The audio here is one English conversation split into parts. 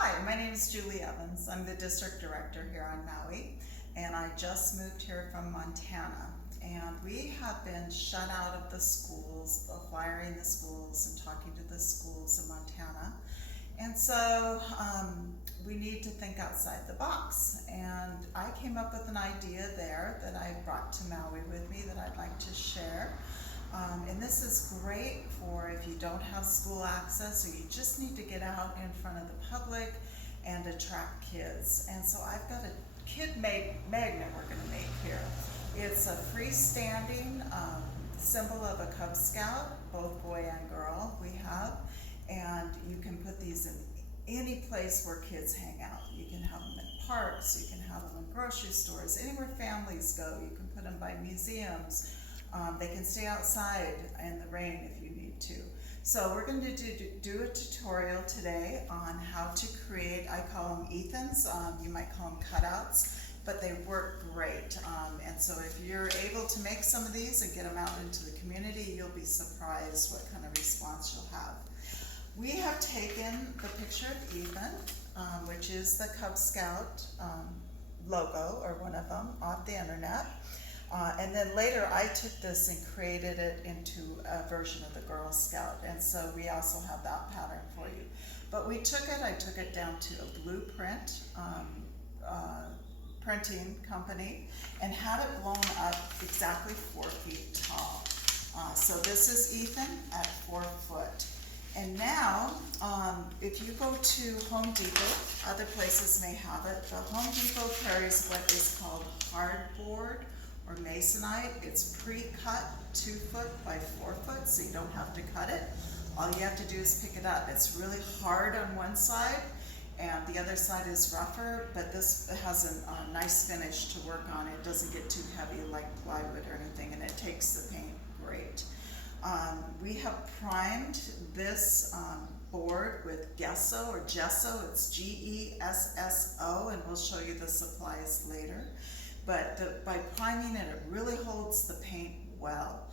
Hi, my name is Julie Evans. I'm the district director here on Maui, and I just moved here from Montana. And we have been shut out of the schools, flyering the schools and talking to the schools in Montana. And so we need to think outside the box. And I came up with an idea there that I brought to Maui with me that I'd like to share. And this is great for if you don't have school access or you just need to get out in front of the public and attract kids. And so I've got a kid magnet we're going to make here. It's a freestanding symbol of a Cub Scout, both boy and girl we have. And you can put these in any place where kids hang out. You can have them in parks, you can have them in grocery stores, anywhere families go. You can put them by museums. They can stay outside in the rain if you need to. So we're going to do a tutorial today on how to create, I call them Ethans, you might call them cutouts, but they work great. And so if you're able to make some of these and get them out into the community, you'll be surprised what kind of response you'll have. We have taken the picture of Ethan, which is the Cub Scout logo, or one of them, off the internet. And then later I took this and created it into a version of the Girl Scout, and so we also have that pattern for you. But I took it down to a blueprint printing company and had it blown up exactly 4 feet tall. So this is Ethan at 4 foot. And now, if you go to Home Depot, other places may have it, the Home Depot carries what is called hardboard or masonite. It's pre-cut 2 foot by 4 foot, so you don't have to cut it. All you have to do is pick it up. It's really hard on one side, and the other side is rougher, but this has a nice finish to work on. It doesn't get too heavy like plywood or anything, and it takes the paint great. We have primed this board with gesso or gesso. It's Gesso, and we'll show you the supplies later. But by priming it, it really holds the paint well.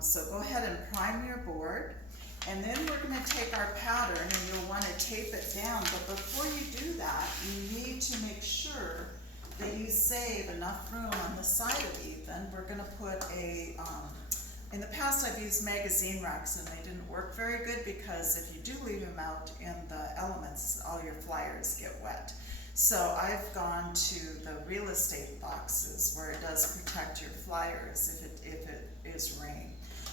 So go ahead and prime your board. And then we're going to take our pattern, and you'll want to tape it down. But before you do that, you need to make sure that you save enough room on the side of Ethan. We're going to put in the past I've used magazine racks, and they didn't work very good because if you do leave them out in the elements, all your flyers get wet. So I've gone to the real estate boxes where it does protect your flyers if it is rain.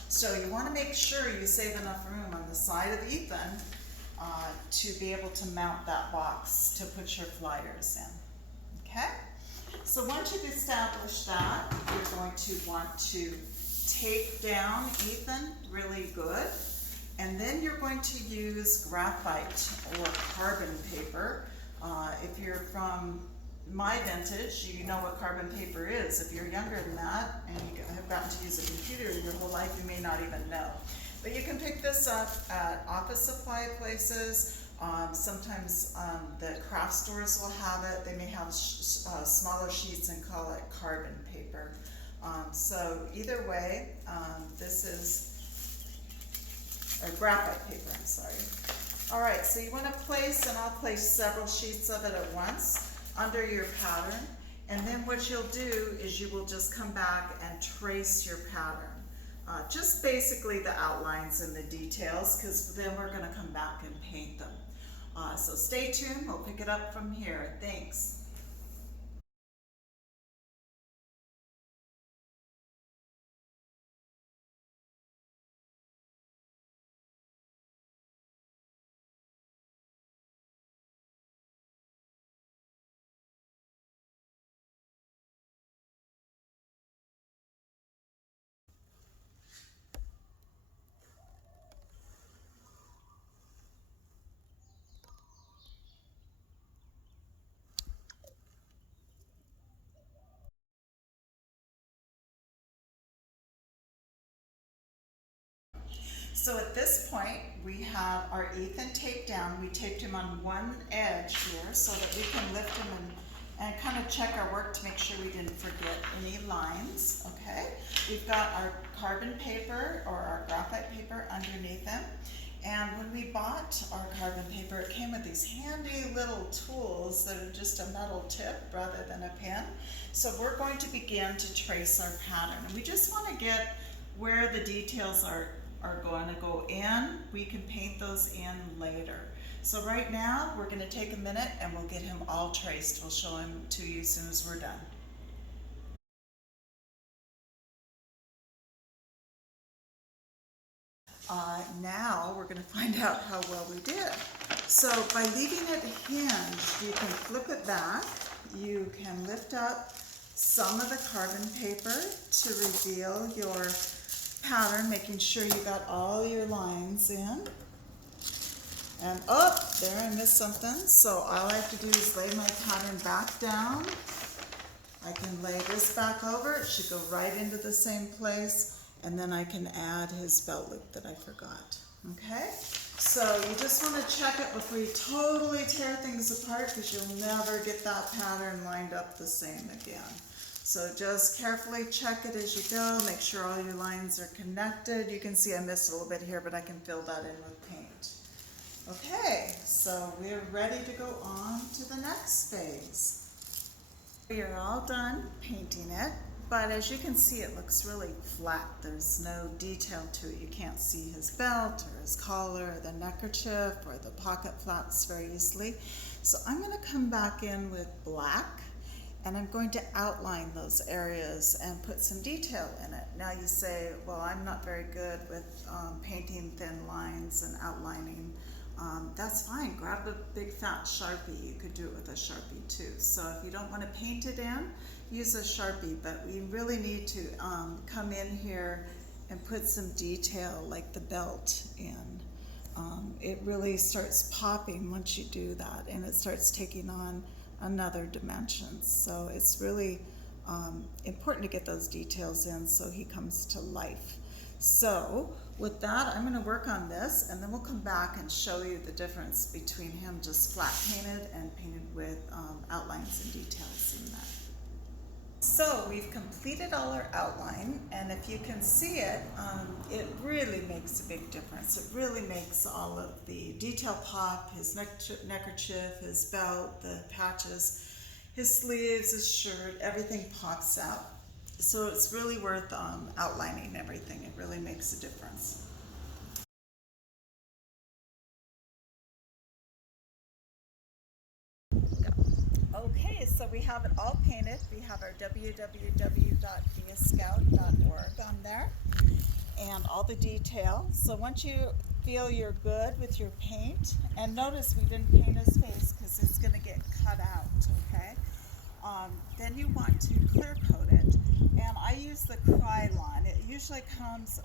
So you want to make sure you save enough room on the side of Ethan to be able to mount that box to put your flyers in. Okay? So once you've established that, you're going to want to tape down Ethan really good. And then you're going to use graphite or carbon paper. If you're from my vintage, you know what carbon paper is. If you're younger than that and you have gotten to use a computer your whole life, you may not even know. But you can pick this up at office supply places. Sometimes the craft stores will have it. They may have smaller sheets and call it carbon paper. So either way, this is graphite paper, I'm sorry. All right, so you want to place, and I'll place several sheets of it at once under your pattern. And then what you'll do is you will just come back and trace your pattern. Just basically the outlines and the details, because then we're going to come back and paint them. So stay tuned, we'll pick it up from here. Thanks. So at this point, we have our Ethan taped down. We taped him on one edge here so that we can lift him and kind of check our work to make sure we didn't forget any lines, okay? We've got our carbon paper or our graphite paper underneath him. And when we bought our carbon paper, it came with these handy little tools that are just a metal tip rather than a pen. So we're going to begin to trace our pattern. And we just want to get where the details are going to go in. We can paint those in later. So right now, we're going to take a minute and we'll get him all traced. We'll show him to you as soon as we're done. Now we're going to find out how well we did. So by leaving it hinged, you can flip it back. You can lift up some of the carbon paper to reveal your pattern, making sure you got all your lines in. And there I missed something. So all I have to do is lay my pattern back down. I can lay this back over. It should go right into the same place. And then I can add his belt loop that I forgot. Okay? So you just want to check it before you totally tear things apart, because you'll never get that pattern lined up the same again. So just carefully check it as you go. Make sure all your lines are connected. You can see I missed a little bit here, but I can fill that in with paint. Okay, so we're ready to go on to the next phase. We are all done painting it. But as you can see, it looks really flat. There's no detail to it. You can't see his belt or his collar or the neckerchief or the pocket flaps very easily. So I'm going to come back in with black, and I'm going to outline those areas and put some detail in it. Now you say, well, I'm not very good with painting thin lines and outlining. That's fine. Grab a big fat Sharpie. You could do it with a Sharpie too. So if you don't want to paint it in, use a Sharpie, but we really need to come in here and put some detail like the belt in. It really starts popping once you do that, and it starts taking on another dimension. So it's really important to get those details in so he comes to life. So with that, I'm going to work on this, and then we'll come back and show you the difference between him just flat painted and painted with outlines and details in that. So we've completed all our outline, and if you can see it, it really makes a big difference. It really makes all of the detail pop, his neckerchief, his belt, the patches, his sleeves, his shirt, everything pops out. So it's really worth outlining everything. It really makes a difference. Okay, so we have it all painted. We have our www.beascout.org on there and all the detail. So once you feel you're good with your paint, and notice we didn't paint his face because it's going to get cut out, okay? Then you want to clear coat it. And I use the Krylon. It usually comes,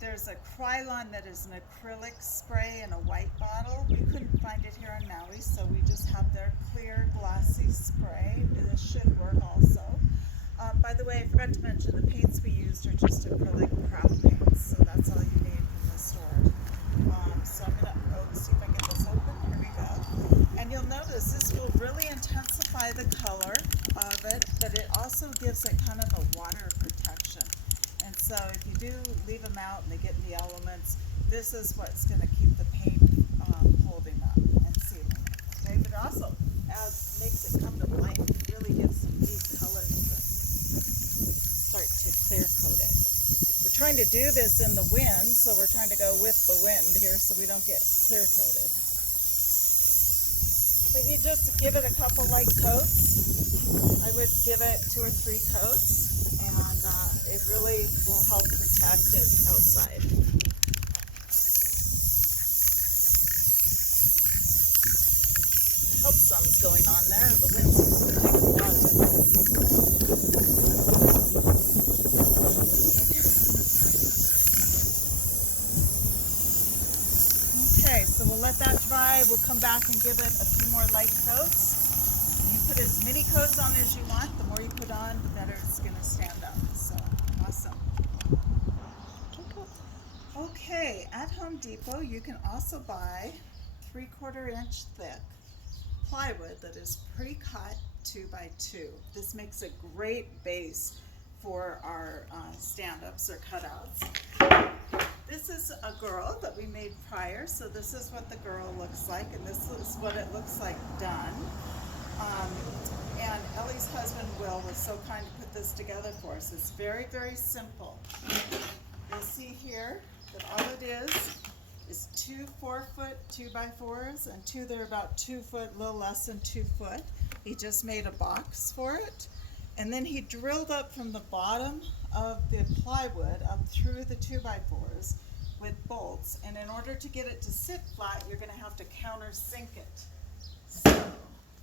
there's a Krylon that is an acrylic spray in a white bottle. We couldn't find it here in Maui, so we just have their clear glassy spray. This should work also. By the way, I forgot to mention the paints we used are just acrylic craft paints, so that's all you need from the store. So I'm going to see if I can get this open. Here we go. And you'll notice this will really intensify the color of it, but it also gives it kind of a water protection. And so if you do leave them out and they get in the elements, this is what's going to keep the paint holding up and sealing. Okay, but it also makes it come to life. It really gives some deep colors and start to clear coat it. We're trying to do this in the wind, so we're trying to go with the wind here so we don't get clear coated. But you just give it a couple light coats. I would give it 2 or 3 coats, and it really will help protect it outside. I hope something's going on there. The wind seems to be taking a lot of it. Okay, so we'll let that dry. We'll come back and give it a few more light coats. You put as many coats on as you want. The more you put on, the better it's going to stand up. So, awesome. Okay, at Home Depot, you can also buy 3/4 inch thick plywood that is pre-cut 2x2. This makes a great base for our stand-ups or cutouts. This is a girl that we made prior, so this is what the girl looks like, and this is what it looks like done. And Ellie's husband, Will, was so kind to put this together for us. It's very, very simple. You'll see here that all it is 2 4-foot 2x4s, and two that are about 2 foot, a little less than 2 foot. He just made a box for it, and then he drilled up from the bottom of the plywood up through the 2x4s with bolts, and in order to get it to sit flat, you're going to have to countersink it. So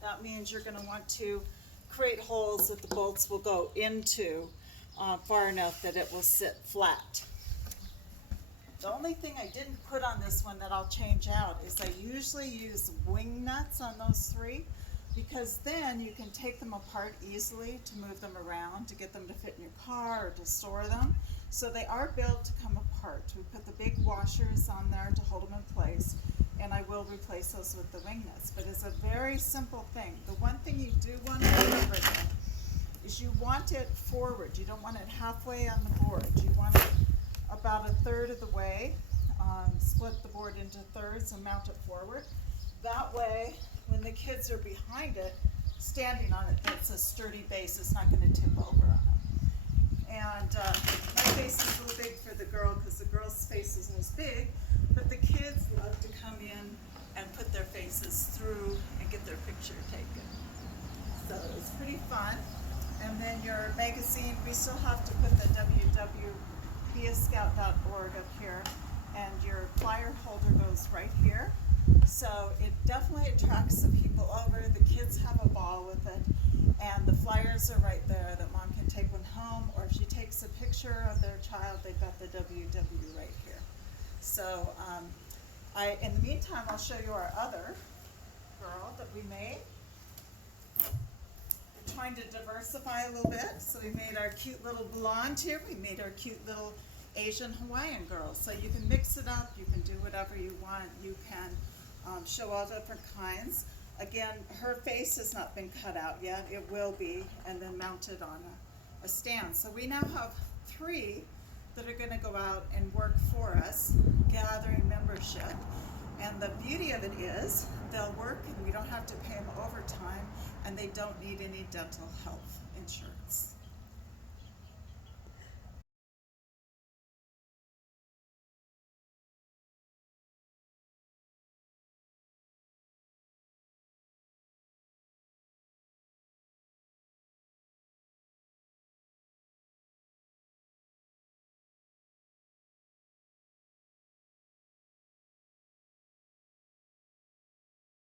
that means you're going to want to create holes that the bolts will go into far enough that it will sit flat. The only thing I didn't put on this one that I'll change out is I usually use wing nuts on those 3, because then you can take them apart easily to move them around, to get them to fit in your car or to store them. So they are built to come apart. We put the big washers on there to hold them in place, and I will replace those with the wing nuts. But it's a very simple thing. The one thing you do want to remember though is you want it forward. You don't want it halfway on the board. You want it about 1/3 of the way. Split the board into thirds and mount it forward. That way, when the kids are behind it, standing on it, that's a sturdy base. It's not going to tip over on them. And my face is a little big for the girl because the girl's face isn't as big, but the kids love to come in and put their faces through and get their picture taken. So it's pretty fun. And then your magazine, we still have to put the www.beascout.org up here, and your flyer holder goes right here. So it definitely attracts the people over. The kids have a ball with it, and the flyers are right there that mom can take one home, or if she takes a picture of their child, they've got the www right here. So in the meantime, I'll show you our other girl that we made. We're trying to diversify a little bit, so we made our cute little blonde here. We made our cute little Asian Hawaiian girl. So you can mix it up, you can do whatever you want, you can show all different kinds. Again, her face has not been cut out yet. It will be, and then mounted on a stand. So we now have 3 that are going to go out and work for us, gathering membership. And the beauty of it is they'll work and we don't have to pay them overtime, and they don't need any dental health insurance.